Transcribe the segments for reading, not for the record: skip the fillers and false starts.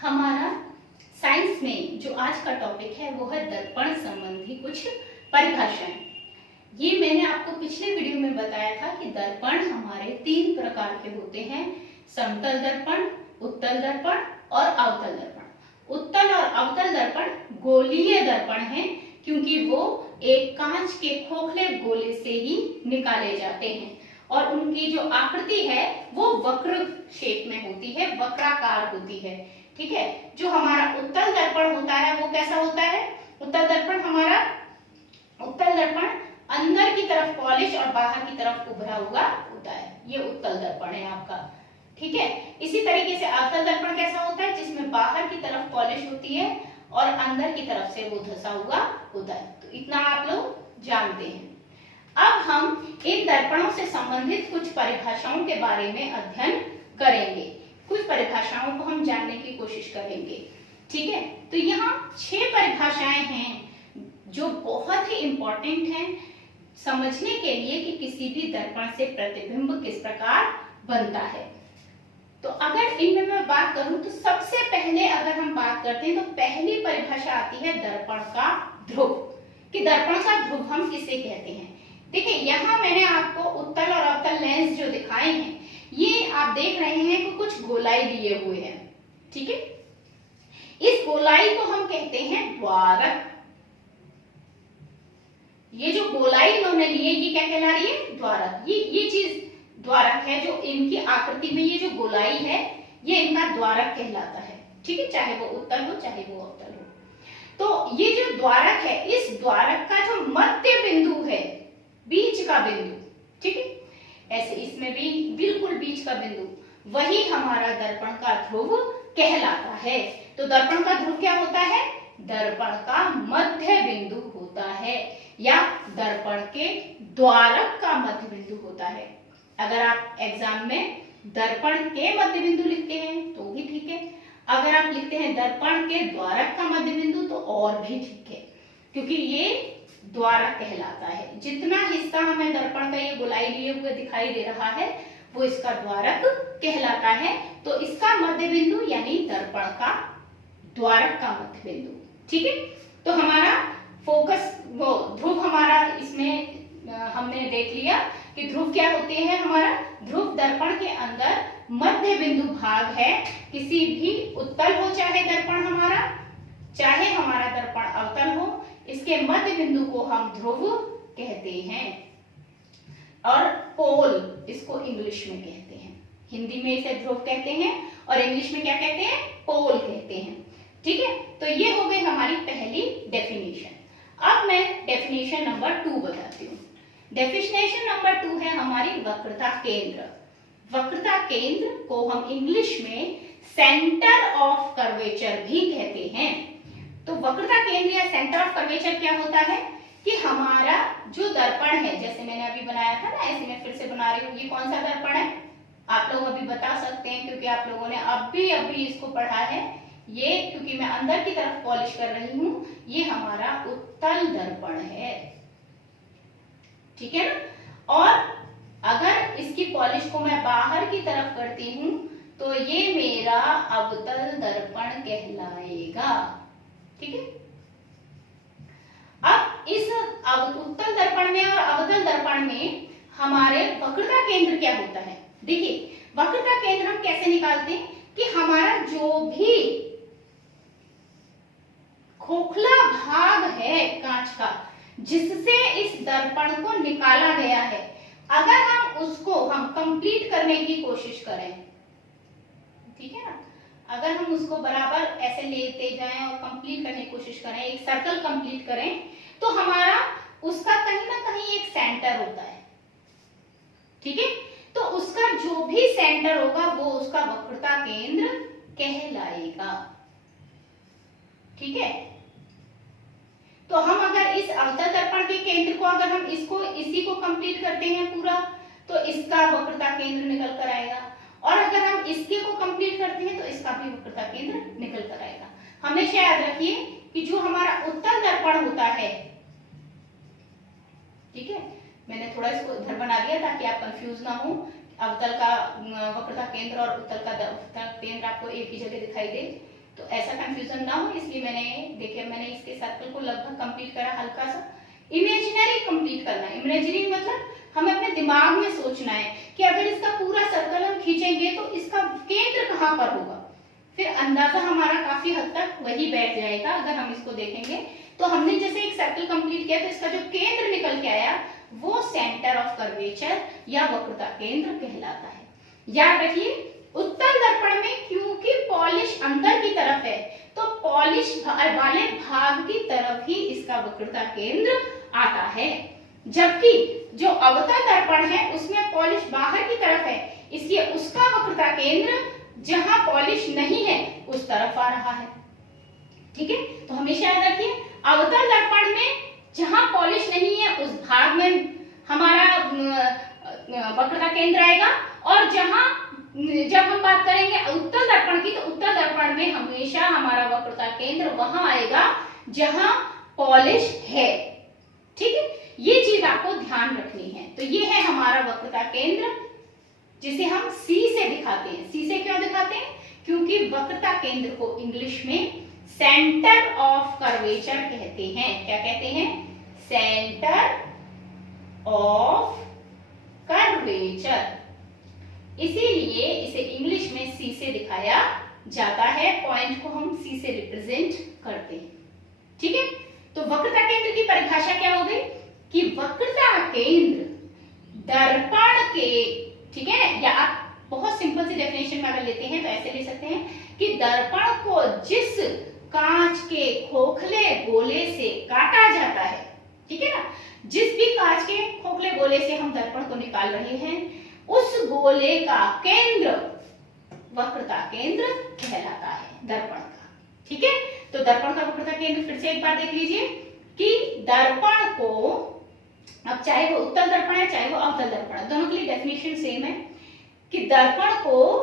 हमारा साइंस में जो आज का टॉपिक है वो है दर्पण संबंधी कुछ परिभाषाएं। ये मैंने आपको पिछले वीडियो में बताया था कि दर्पण हमारे 3 प्रकार के होते हैं, समतल दर्पण, उत्तल दर्पण और अवतल दर्पण। उत्तल और अवतल दर्पण गोलीय दर्पण हैं क्योंकि वो एक कांच के खोखले गोले से ही निकाले जाते हैं और उनकी जो आकृति है वो वक्र शेप में होती है, वक्राकार होती है। ठीक है। जो हमारा उत्तल दर्पण होता है वो कैसा होता है? उत्तल दर्पण अंदर की तरफ पॉलिश और बाहर की तरफ उभरा हुआ होता है, ये उत्तल दर्पण है आपका। ठीक है। इसी तरीके से अवतल दर्पण कैसा होता है? जिसमें बाहर की तरफ पॉलिश होती है और अंदर की तरफ से वो धंसा हुआ होता है। तो इतना आप लोग जानते हैं। अब हम इन दर्पणों से संबंधित कुछ परिभाषाओं के बारे में अध्ययन करेंगे, कुछ परिभाषाओं को हम जानने की कोशिश करेंगे। ठीक है। तो यहाँ 6 परिभाषाएं हैं जो बहुत ही इंपॉर्टेंट हैं समझने के लिए कि किसी भी दर्पण से प्रतिबिंब किस प्रकार बनता है। तो अगर इनमें मैं बात करूं तो सबसे पहले अगर हम बात करते हैं तो पहली परिभाषा आती है दर्पण का ध्रुव, कि दर्पण का ध्रुव हम किसे कहते हैं। देखिए यहाँ मैंने आपको उत्तल और अवतल लेंस जो दिखाए हैं, ये आप देख रहे हैं कि कुछ गोलाई लिए हुए हैं। ठीक है। इस गोलाई को हम कहते हैं द्वारक। ये जो गोलाई इन्होंने ली है ये क्या कहला रही है? द्वारक। ये चीज द्वारक है, जो इनकी आकृति में ये जो गोलाई है ये इनका द्वारक कहलाता है। ठीक है। चाहे वो उत्तल हो चाहे वो अवतल हो। तो ये जो द्वारक है, इस द्वारक का जो मध्य बिंदु है, बीच का बिंदु, ठीक है, ऐसे इसमें भी बिल्कुल बीच का बिंदु, वही हमारा दर्पण का ध्रुव कहलाता है। तो दर्पण का ध्रुव क्या होता है? दर्पण का मध्य बिंदु होता है या दर्पण के द्वारक का मध्य बिंदु होता है। अगर आप एग्जाम में दर्पण के मध्य बिंदु लिखते हैं तो भी ठीक है, अगर आप लिखते हैं दर्पण के द्वारक का मध्य बिंदु तो और भी ठीक है, क्योंकि ये द्वारक कहलाता है। जितना हिस्सा हमें दर्पण का ये गोलाई लिए हुए दिखाई दे रहा है वो इसका द्वारक कहलाता है। तो इसका मध्य बिंदु यानी दर्पण का द्वारक का मध्य बिंदु। ठीक है। तो हमारा फोकस वो ध्रुव हमारा इसमें हमने देख लिया कि ध्रुव क्या होते हैं। हमारा ध्रुव दर्पण के अंदर मध्य बिंदु भाग है, किसी भी उत्तल हो चाहे दर्पण हमारा, चाहे हमारा दर्पण अवतल हो, इसके मध्य बिंदु को हम ध्रुव कहते हैं और पोल इसको इंग्लिश में कहते हैं। हिंदी में इसे ध्रुव कहते हैं और इंग्लिश में क्या कहते हैं? पोल कहते हैं। ठीक है। तो ये हो गई हमारी पहली डेफिनेशन। अब मैं डेफिनेशन नंबर 2 बताती हूँ। डेफिनेशन नंबर 2 है हमारी वक्रता केंद्र। वक्रता केंद्र को हम इंग्लिश में सेंटर ऑफ कर्वेचर भी कहते हैं। तो वक्रता केंद्र या सेंटर ऑफ कर्वेचर क्या होता है कि हमारा जो दर्पण है, जैसे मैंने अभी बनाया था ना, ऐसे मैं फिर से बना रही हूँ। ये कौन सा दर्पण है आप लोग अभी बता सकते हैं, क्योंकि आप लोगों ने अभी इसको पढ़ा है। ये क्योंकि मैं अंदर की तरफ पॉलिश कर रही हूँ, ये हमारा उत्तल दर्पण है। ठीक है ना। और अगर इसकी पॉलिश को मैं बाहर की तरफ करती हूँ तो ये मेरा अवतल दर्पण कहलाएगा। ठीक है। अब इस उत्तल दर्पण में और अवतल दर्पण में हमारे वक्रता केंद्र क्या होता है? देखिए वक्रता केंद्र हम कैसे निकालते हैं कि हमारा जो भी खोखला भाग है कांच का जिससे इस दर्पण को निकाला गया है, अगर हम कंप्लीट करने की कोशिश करें, ठीक है ना, अगर हम उसको बराबर ऐसे लेते जाएं और कंप्लीट करने की कोशिश करें, एक सर्कल कंप्लीट करें, तो हमारा उसका कहीं ना कहीं एक सेंटर होता है। ठीक है। तो उसका जो भी सेंटर होगा वो उसका वक्रता केंद्र कहलाएगा। ठीक है। तो हम अगर इस अवतल दर्पण के केंद्र को अगर हम इसी को कंप्लीट करते हैं पूरा, तो इसका वक्रता केंद्र निकल कर आएगा, और अगर हम इसके को कंप्लीट करते हैं तो इसका भी वक्रता केंद्र निकल कर आएगा। हमेशा याद रखिए कि जो हमारा उत्तल दर्पण होता है, ठीक है, मैंने थोड़ा इसको इधर बना दिया ताकि आप कंफ्यूज ना हो। अवतल का वक्रता केंद्र और उत्तल का वक्रता केंद्र आपको एक ही जगह दिखाई दे। तो ऐसा कंफ्यूजन ना हो, इसलिए मैंने इसके सर्कल को लगभग कंप्लीट करा हल्का सा। इमेजिनरी कंप्लीट करना है। इमेजिनरी मतलब हमें अपने दिमाग में सोचना है कि अगर इसका पूरा सर्कल हम खींचेंगे तो इसका केंद्र कहाँ पर होगा। फिर अंदाजा हमारा काफी हद तक वही बैठ जाएगा। अगर हम इसको देखेंगे तो हमने जैसे एक सर्कल कंप्लीट किया तो इसका जो केंद्र निकल के आया वो सेंटर ऑफ कर्वेचर या वक्रता केंद्र कहलाता है। याद रखिए, उत्तल दर्पण में क्योंकि पॉलिश अंदर की तरफ है तो पॉलिश वाले भाग की तरफ ही इसका वक्रता केंद्र आता है, जबकि जो अवतल दर्पण है उसमें पॉलिश बाहर की तरफ है, इसलिए उसका वक्रता केंद्र जहां पॉलिश नहीं है उस तरफ आ रहा है। ठीक है, तो हमेशा याद रखिए, अवतल दर्पण में जहां पॉलिश नहीं है उस भाग में हमारा वक्रता केंद्र आएगा, और जब हम बात करेंगे उत्तल दर्पण की तो उत्तल दर्पण में हमेशा हमारा वक्रता केंद्र वहां आएगा जहां पॉलिश है। ठीक है, ये चीज आपको ध्यान रखनी है। तो ये है हमारा वक्रता केंद्र जिसे हम C से दिखाते हैं। C से क्यों दिखाते हैं? क्योंकि वक्रता केंद्र को इंग्लिश में सेंटर ऑफ कर्वेचर कहते हैं। क्या कहते हैं? Centre of curvature. इसीलिए इसे इंग्लिश में C से दिखाया जाता है। पॉइंट को हम C से रिप्रेजेंट करते हैं। ठीक है, तो वक्रता केंद्र की परिभाषा क्या हो गई कि वक्रता केंद्र दर्पण के, ठीक है, या आप बहुत सिंपल सी डेफिनेशन में अगर लेते हैं तो ऐसे ले सकते हैं कि दर्पण को जिस कांच के खोखले गोले से काटा जाता है, ठीक है ना, जिस भी कांच के खोखले गोले से हम दर्पण को निकाल रहे हैं उस गोले का केंद्र वक्रता केंद्र कहलाता है दर्पण का। ठीक है, तो दर्पण का वक्रता केंद्र फिर से एक बार देख लीजिए कि दर्पण को, अब चाहे वो उत्तल दर्पण है चाहे वो अवतल दर्पण है, दोनों के लिए डेफिनेशन सेम है कि दर्पण को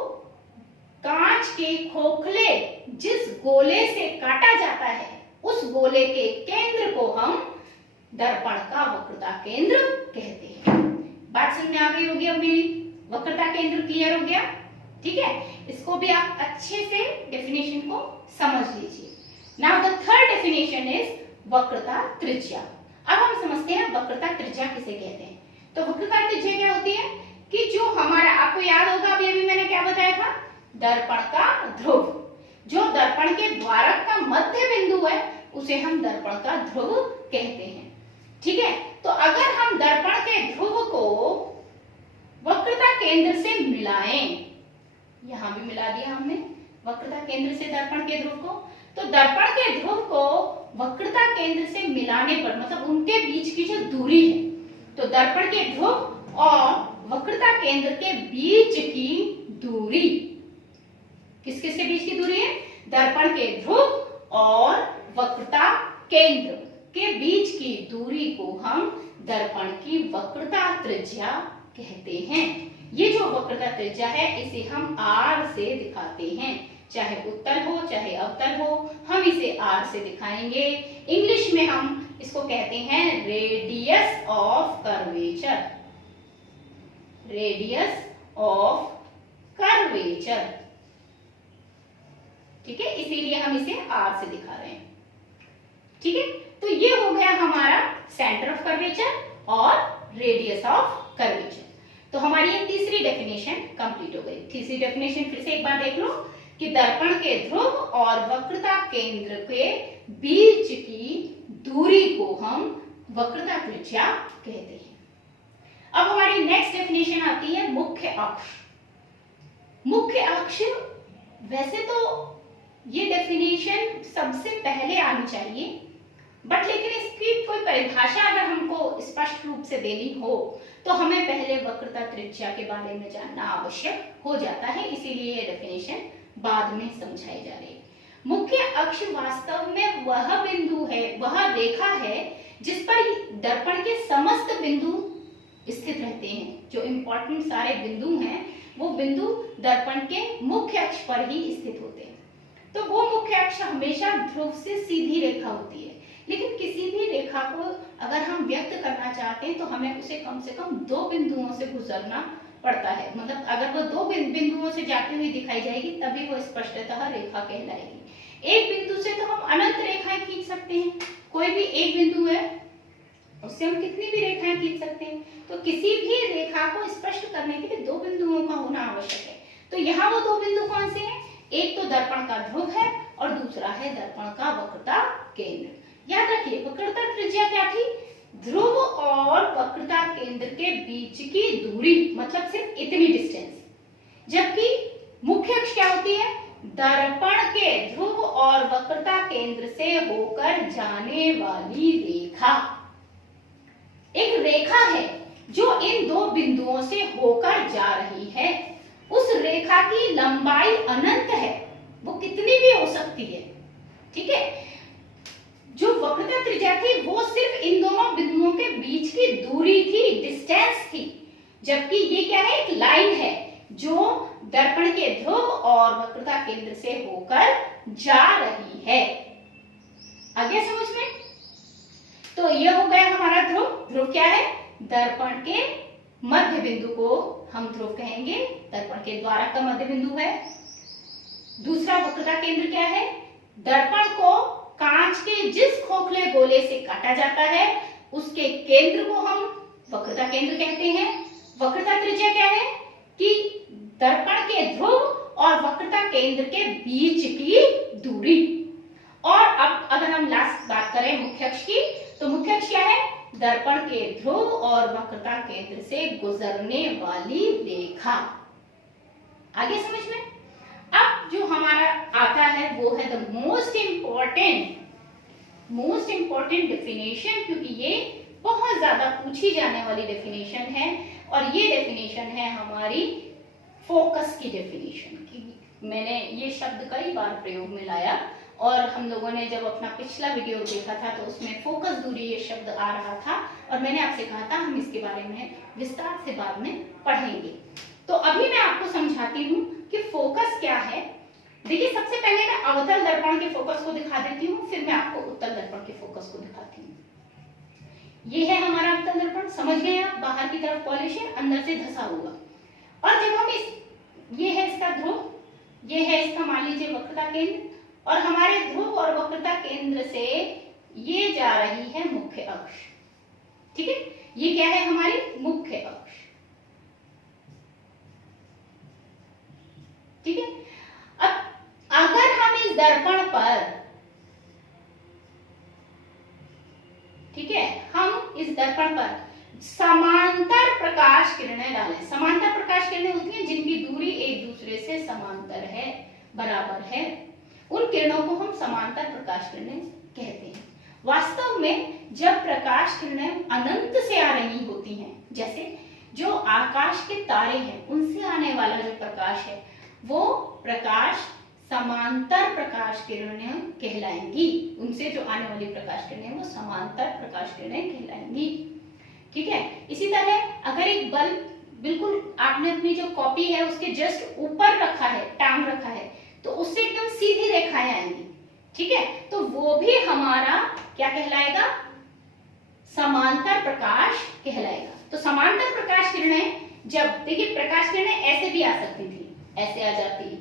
कांच के खोखले जिस गोले से काटा जाता है उस गोले के केंद्र को हम दर्पण का वक्रता केंद्र कहते हैं। बात समझ में आ गई होगी अब मेरी? वक्रता केंद्र क्लियर हो गया? ठीक है, इसको भी आप अच्छे से डेफिनेशन को समझ लीजिए। Now the third definition is वक्रता त्रिज्या। अब हम समझते हैं वक्रता त्रिज्या किसे कहते हैं। तो वक्रता त्रिज्या क्या होती है कि जो हमारा, आपको याद होगा अभी मैंने क्या बताया था, दर्पण का ध्रुव, जो दर्पण के द्वारक का मध्य बिंदु है उसे हम दर्पण का ध्रुव कहते हैं। ठीक है, तो अगर हम दर्पण के ध्रुव को वक्रता केंद्र से मिलाएं, यहां भी मिला दिया हमने वक्रता केंद्र से दर्पण के ध्रुव को, तो दर्पण के ध्रुव को वक्रता केंद्र से मिलाने पर, मतलब उनके बीच की जो दूरी है, तो दर्पण के ध्रुव और वक्रता केंद्र के बीच की दूरी, किस किस के बीच की दूरी है? दर्पण के ध्रुव और वक्रता केंद्र के बीच की दूरी को हम दर्पण की वक्रता त्रिज्या कहते हैं। ये जो वक्रता त्रिज्या है इसे हम R से दिखाते हैं, चाहे उत्तल हो चाहे अवतल हो, हम इसे R से दिखाएंगे। इंग्लिश में हम इसको कहते हैं radius of curvature, radius of curvature. ठीक है, इसीलिए हम इसे R से दिखा रहे हैं। ठीक है, तो ये हो गया हमारा सेंटर ऑफ कर्वेचर और रेडियस ऑफ कर्वेचर। तो हमारी ये तीसरी डेफिनेशन कंप्लीट हो गई। तीसरी डेफिनेशन फिर से एक बार देख लो कि दर्पण के ध्रुव और वक्रता केंद्र के बीच की दूरी को हम वक्रता त्रिज्या कहते हैं। अब हमारी नेक्स्ट डेफिनेशन आती है मुख्य अक्ष। मुख्य अक्ष, वैसे तो ये डेफिनेशन सबसे पहले आनी चाहिए, बट लेकिन इसकी कोई परिभाषा अगर हमको स्पष्ट रूप से देनी हो तो हमें पहले वक्रता त्रिज्या के बारे में जानना आवश्यक हो जाता है, इसीलिए ये डेफिनेशन बाद में समझाई जा रही है। मुख्य अक्ष वास्तव में वह बिंदु है, वह रेखा है जिस पर दर्पण के समस्त बिंदु स्थित रहते हैं। जो इंपॉर्टेंट सारे बिंदु हैं वो बिंदु दर्पण के मुख्य अक्ष पर ही स्थित होते हैं। तो वो मुख्य अक्ष हमेशा ध्रुव से सीधी रेखा होती है, लेकिन किसी भी रेखा को अगर हम व्यक्त करना चाहते हैं तो हमें उसे कम से कम दो बिंदुओं से गुजरना पड़ता है। मतलब अगर वो दो बिंदुओं से जाती हुई दिखाई जाएगी तभी वो स्पष्टतः रेखा कहलाएगी। एक बिंदु से तो हम अनंत रेखाएं खींच सकते हैं, कोई भी एक बिंदु है उससे हम कितनी भी रेखाएं खींच सकते हैं। तो किसी भी रेखा को स्पष्ट करने के लिए दो बिंदुओं का होना आवश्यक है। तो यहाँ वो दो बिंदु कौन से हैं? एक तो दर्पण का ध्रुव है और दूसरा है दर्पण का वक्रता केंद्र। याद रखिए वक्रता त्रिज्या क्या थी? ध्रुव और वक्रता केंद्र के बीच की दूरी, मतलब सिर्फ इतनी डिस्टेंस। जबकि मुख्य अक्ष क्या होती है? दर्पण के ध्रुव और वक्रता केंद्र से होकर जाने वाली रेखा। एक रेखा है जो इन दो बिंदुओं से होकर जा रही है, उस रेखा की लंबाई अनंत है, वो कितनी भी हो सकती है, ठीक है। जो वक्रता त्रिज्या थी वो सिर्फ इन दोनों बिंदुओं के बीच की दूरी थी, डिस्टेंस थी। जबकि ये क्या है? एक लाइन है जो दर्पण के ध्रुव और वक्रता केंद्र से होकर जा रही है। आ गया समझ में? तो ये हो गया हमारा ध्रुव। ध्रुव क्या है? दर्पण के मध्य बिंदु को हम ध्रुव कहेंगे, दर्पण के द्वारक का मध्य बिंदु है। दूसरा वक्रता केंद्र क्या है? दर्पण को कांच के जिस खोखले गोले से काटा जाता है उसके केंद्र को हम वक्रता केंद्र कहते हैं। वक्रता त्रिज्या क्या है? कि दर्पण के ध्रुव और वक्रता केंद्र के बीच की दूरी। और अब अगर हम लास्ट बात करें मुख्य अक्ष की, तो मुख्य अक्ष क्या है? दर्पण के ध्रुव और वक्रता केंद्र से गुजरने वाली रेखा। आगे समझ में? अब जो हमारा आता है वो है द मोस्ट इंपॉर्टेंट डेफिनेशन, क्योंकि ये बहुत ज्यादा पूछी जाने वाली डेफिनेशन है और ये डेफिनेशन है हमारी फोकस की डेफिनेशन की। मैंने ये शब्द कई बार प्रयोग में लाया और हम लोगों ने जब अपना पिछला वीडियो देखा था तो उसमें फोकस दूरी ये शब्द आ रहा था और मैंने आपसे कहा था हम इसके बारे में विस्तार से बाद में पढ़ेंगे। तो अभी मैं आपको समझाती हूँ कि फोकस क्या है। देखिए सबसे पहले मैं अवतल दर्पण के फोकस को दिखा देती हूँ, फिर मैं आपको उत्तल दर्पण के फोकस को दिखाती हूँ। ये है हमारा अवतल दर्पण, समझ गए आप? बाहर की तरफ पॉलिश है, अंदर से धसा हुआ। और जब हम ये है इसका ध्रुव, ये है इसका मान लीजिए वक्रता केंद्र, और हमारे ध्रुव और वक्रता केंद्र से ये जा रही है मुख्य अक्ष, ठीक है। ये क्या है? हमारी मुख्य अक्ष, ठीक है। अब अगर हम इस दर्पण पर, ठीक है, हम इस दर्पण पर समांतर प्रकाश किरणें डालें। समांतर प्रकाश किरणें होती हैं जिनकी दूरी एक दूसरे से समांतर है, बराबर है, उन किरणों को हम समांतर प्रकाश किरणें कहते हैं। वास्तव में जब प्रकाश किरणें अनंत से आ रही होती हैं, जैसे जो आकाश के तारे हैं उनसे आने वाला जो प्रकाश है वो प्रकाश समांतर प्रकाश किरणें कहलाएंगी। उनसे जो आने वाली प्रकाश किरणें वो समांतर प्रकाश किरणें कहलाएंगी, ठीक है। इसी तरह अगर एक बल्ब बिल्कुल आपने अपनी जो कॉपी है उसके जस्ट ऊपर रखा है, टांग रखा है, तो उससे एकदम सीधी रेखाएं आएंगी, ठीक है, तो वो भी हमारा क्या कहलाएगा? समांतर प्रकाश कहलाएगा। तो समांतर प्रकाश किरणें, जब देखिए प्रकाश किरणें ऐसे भी आ सकती थी, ऐसे आ जाती,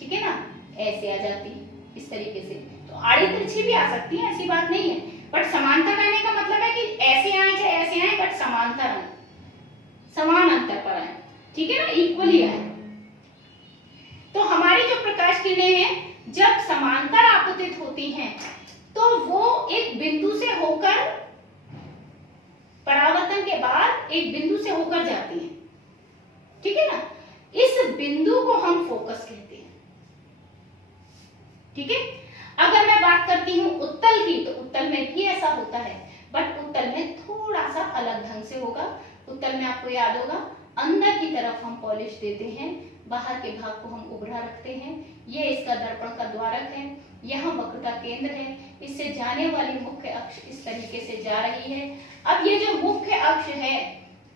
ठीक है ना, ऐसे आ जाती इस तरीके से, तो आड़ी तिरछी भी आ सकती है, ऐसी बात नहीं है। बट समांतर आने का मतलब है कि ऐसे आए चाहे ऐसे आए, बट समांतर आए, समान अंतर पर आए, ठीक है ना, इक्वली आए। तो हमारी जो प्रकाश किरणें हैं जब समांतर आपतित होती हैं तो वो एक बिंदु से होकर, परावर्तन के बाद एक बिंदु से होकर जाती हैं, ठीक है ना। इस बिंदु को हम फोकस कहते हैं, ठीक है। अगर मैं बात करती हूं उत्तल की, तो उत्तल में भी ऐसा होता है, बट उत्तल में थोड़ा सा अलग ढंग से होगा। उत्तल में आपको याद होगा अंदर की तरफ हम पॉलिश देते हैं, बाहर के भाग को हम उभरा रखते हैं। ये इसका दर्पण का द्वारक है, यहाँ वक्रता केंद्र है, इससे जाने वाली मुख्य अक्ष इस तरीके से जा रही है। अब ये जो मुख्य अक्ष है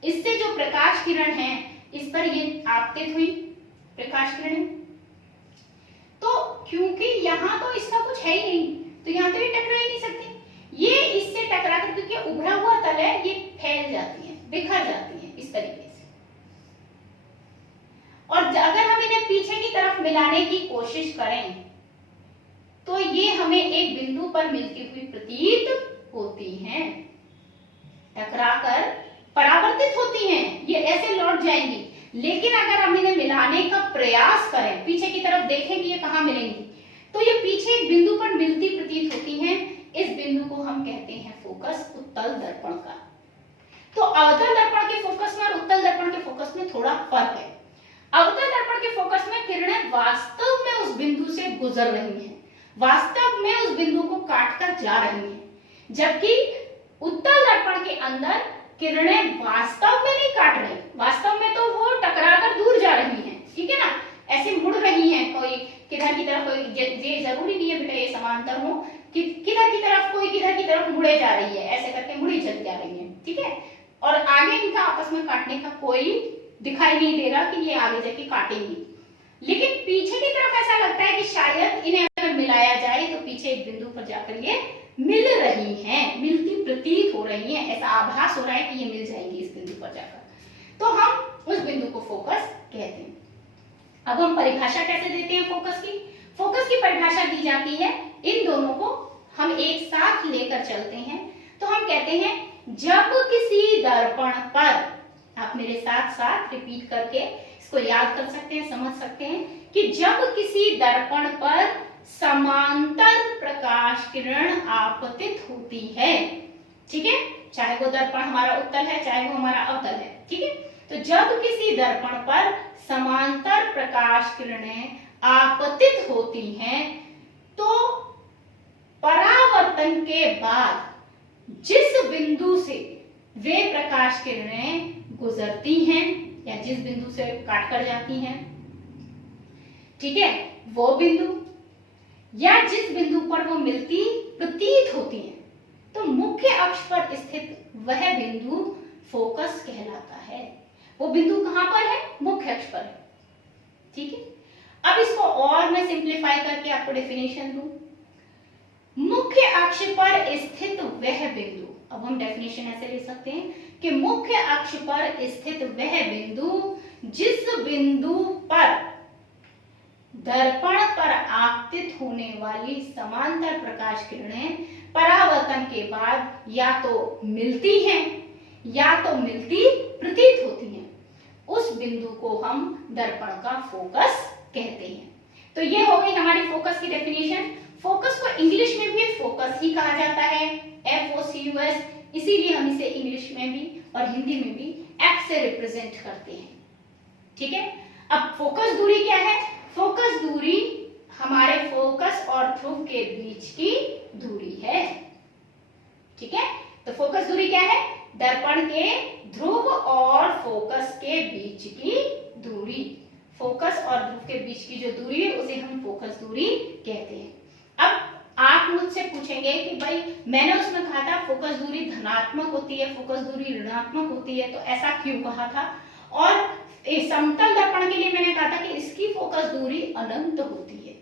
इससे जो प्रकाश किरण है इस पर ये आपतित हुई प्रकाश किरणें, तो क्योंकि यहाँ तो इसका कुछ है ही नहीं, तो यहाँ तो ये टकरा ही नहीं सकती। ये इससे टकरा कर, क्योंकि उभरा हुआ तल है, ये फैल जाती है, बिखर जाती है इस तरीके से। और अगर हम इन्हें पीछे की तरफ मिलाने की कोशिश करें तो ये हमें एक बिंदु पर मिलती हुई प्रतीत होती हैं, टकराकर परावर्तित होती हैं, ये ऐसे लौट जाएंगी। लेकिन अगर हम इन्हें मिलाने का प्रयास करें, पीछे की तरफ देखें कि ये कहां मिलेंगी, तो ये पीछे एक बिंदु पर मिलती प्रतीत होती हैं। इस बिंदु को हम कहते हैं फोकस उत्तल दर्पण का। तो अवतल दर्पण के फोकस में और उत्तल दर्पण के फोकस में थोड़ा फर्क है। अवतल दर्पण के फोकस में किरणें वास्तव में उस बिंदु से गुजर रही हैं, वास्तव में उस बिंदु को काटकर जा रही हैं, जबकि उत्तल दर्पण के अंदर किरणें वास्तव में नहीं काट रही, वास्तव में तो वो टकराकर दूर जा रही हैं, ठीक है ना, ऐसे मुड़ रही हैं, कोई किधर की तरफ, कोई ये जरूरी नहीं है बेटा ये समांतर हो, किधर की तरफ, कोई किधर की तरफ मुड़े जा रही है, ऐसे करके मुड़ी चली जा रही है, ठीक है। और आगे इनका आपस में काटने का कोई दिखाई नहीं दे रहा कि ये आगे जाके काटेंगी, लेकिन पीछे की तरफ ऐसा लगता है कि शायद इन्हें अगर मिलाया जाए तो पीछे एक बिंदु पर जाकर ये मिल रही हैं, मिलती प्रतीत हो रही हैं, ऐसा आभास हो रहा है कि ये मिल जाएंगी इस बिंदु पर जाकर, तो हम उस बिंदु को फोकस कहते हैं। अब हम परिभाषा कैसे देते हैं फोकस की? फोकस की परिभाषा दी जाती है, इन दोनों को हम एक साथ लेकर चलते हैं, तो हम कहते हैं जब किसी दर्पण पर, आप मेरे साथ साथ रिपीट करके इसको याद कर सकते हैं, समझ सकते हैं कि जब किसी दर्पण पर समांतर प्रकाश किरण आपतित होती है, ठीक है, चाहे वो दर्पण हमारा उत्तल है चाहे वो हमारा अवतल है, ठीक है, तो जब किसी दर्पण पर समांतर प्रकाश किरणें आपतित होती हैं तो परावर्तन के बाद जिस बिंदु से वे प्रकाश किरणें गुजरती हैं या जिस बिंदु से काट कर जाती हैं, ठीक है, वो बिंदु या जिस बिंदु पर वो मिलती प्रतीत होती हैं, तो मुख्य अक्ष पर स्थित वह बिंदु फोकस कहलाता है। वो बिंदु कहां पर है? मुख्य अक्ष पर है, ठीक है। अब इसको और मैं सिंप्लीफाई करके आपको डेफिनेशन दूं, मुख्य अक्ष पर स्थित वह बिंदु, अब हम डेफिनेशन ऐसे ले सकते हैं कि मुख्य अक्ष पर स्थित वह बिंदु जिस बिंदु पर दर्पण पर आपतित होने वाली समांतर प्रकाश किरणें परावर्तन के बाद या तो मिलती हैं या तो मिलती प्रतीत होती हैं, उस बिंदु को हम दर्पण का फोकस कहते हैं। तो ये हो गई हमारी फोकस की डेफिनेशन। फोकस को इंग्लिश में भी फोकस ही कहा जाता है, FOCUS, इसीलिए हम इसे इंग्लिश में भी और हिंदी में भी F से रिप्रेजेंट करते हैं, ठीक है। अब फोकस दूरी क्या है? फोकस दूरी हमारे फोकस और ध्रुव के बीच की दूरी है, ठीक है। तो फोकस दूरी क्या है? दर्पण के ध्रुव और फोकस के बीच की दूरी, फोकस और ध्रुव के बीच की जो दूरी है उसे हम फोकस दूरी कहते हैं। अब आप मुझसे पूछेंगे कि भाई मैंने उसमें कहा था फोकस दूरी धनात्मक होती है, फोकस दूरी ऋणात्मक होती है, तो ऐसा क्यों कहा था? और समतल दर्पण के लिए मैंने कहा था कि इसकी फोकस दूरी अनंत होती है,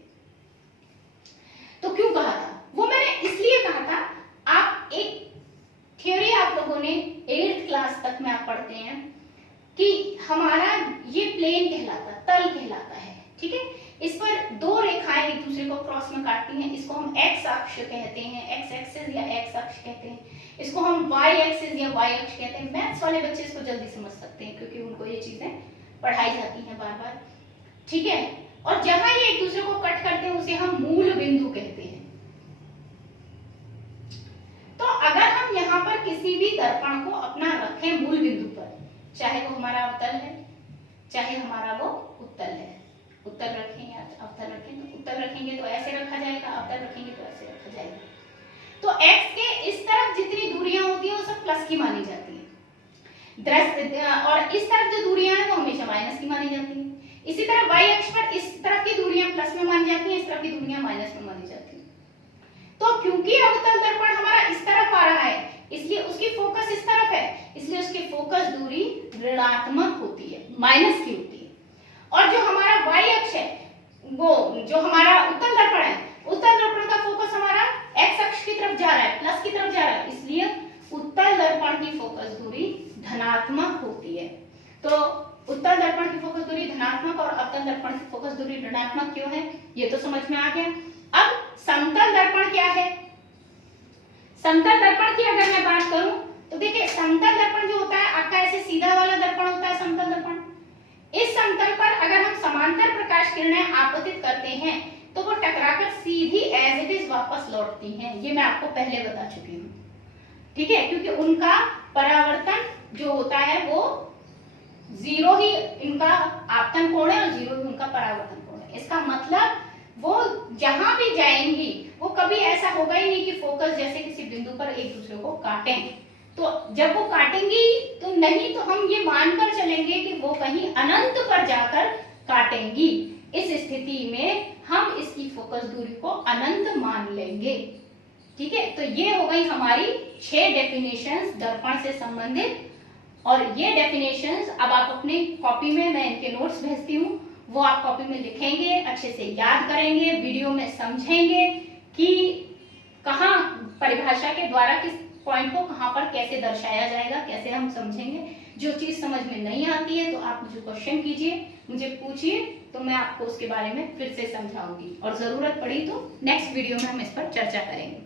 तो क्यों कहा था? वो मैंने इसलिए कहा था, आप एक थ्योरी आप लोगों ने 8th क्लास तक में आप पढ़ते हैं कि हमारा ये प्लेन कहलाता, तल कहलाता है, ठीक है। इस पर दो रेखाएं एक दूसरे को क्रॉस में काटती हैं, इसको हम एक्स अक्ष कहते हैं, एक्स एक्सिस या एक्स अक्ष कहते हैं, इसको हम वाई एक्सिस या वाई अक्ष कहते हैं। मैथ्स वाले बच्चे इसको जल्दी समझ सकते हैं क्योंकि उनको ये चीजें पढ़ाई जाती हैं बार बार, ठीक है। और जहां ये एक दूसरे को कट करते हैं उसे हम मूल बिंदु कहते हैं। तो अगर हम यहाँ पर किसी भी दर्पण को अपना रखें मूल बिंदु पर, चाहे वो हमारा अवतल है चाहे हमारा वो उत्तल है, उत्तल रखें या अवतल रखें, तो उत्तल रखेंगे तो ऐसे रखा जाएगा, अवतल रखेंगे तो ऐसे रखा जाएगा। तो x के इस तरफ जितनी दूरियां होती है वो सब प्लस की मानी जाती है, और इस तरफ जो दूरियां हैं वो हमेशा माइनस की मानी जाती है। इसी तरह y अक्ष पर इस तरफ की दूरियां प्लस में मानी जाती हैं, इस तरफ की दूरियां माइनस में मानी जाती हैं। तो क्योंकि अवतल दर्पण हमारा इस तरफ आ रहा है इसलिए उसकी फोकस इस तरफ है, इसलिए उसकी फोकस दूरी ऋणात्मक होती है, माइनस की होती है। और जो हमारा y अक्ष है, वो जो हमारा उत्तल दर्पण है, उत्तल दर्पण का फोकस हमारा x अक्ष की तरफ जा रहा है, प्लस की तरफ जा रहा है, इसलिए उत्तल दर्पण की फोकस दूरी धनात्मक होती है। तो उत्तल दर्पण की फोकस दूरी धनात्मक और अवतल दर्पण की फोकस दूरी ऋणात्मक क्यों है, ये तो समझ में आ गया। अब समतल दर्पण क्या है? समतल दर्पण की अगर मैं बात करूं तो देखिए, समतल दर्पण जो होता है आपका ऐसे सीधा वाला दर्पण होता है समतल दर्पण। इस समतल पर अगर हम समांतर प्रकाश किरणें आपतित करते हैं तो वो टकराकर सीधी एज इट इज वापस लौटती हैं। ये मैं आपको पहले बता चुकी हूँ, ठीक है, क्योंकि उनका परावर्तन जो होता है वो जीरो ही इनका आपतन कोण है और जीरो ही उनका परावर्तन कोण है। इसका मतलब वो जहां भी जाएंगी वो कभी ऐसा होगा ही नहीं कि फोकस जैसे किसी बिंदु पर एक दूसरे को काटें। तो जब वो काटेंगी तो नहीं, तो हम ये मानकर चलेंगे कि वो कहीं अनंत पर जाकर काटेंगी। इस स्थिति में हम इसकी फोकस दूरी को अनंत मान लेंगे, ठीक है। तो ये हो गई हमारी 6 डेफिनेशंस दर्पण से संबंधित। और ये डेफिनेशंस अब आप अपने कॉपी में, मैं इनके नोट्स भेजती हूँ, वो आप कॉपी में लिखेंगे, अच्छे से याद करेंगे, वीडियो में समझेंगे कि कहाँ परिभाषा के द्वारा किस पॉइंट को कहाँ पर कैसे दर्शाया जाएगा, कैसे हम समझेंगे। जो चीज समझ में नहीं आती है तो आप मुझे क्वेश्चन कीजिए, मुझे पूछिए, तो मैं आपको उसके बारे में फिर से समझाऊंगी और जरूरत पड़ी तो नेक्स्ट वीडियो में हम इस पर चर्चा करेंगे।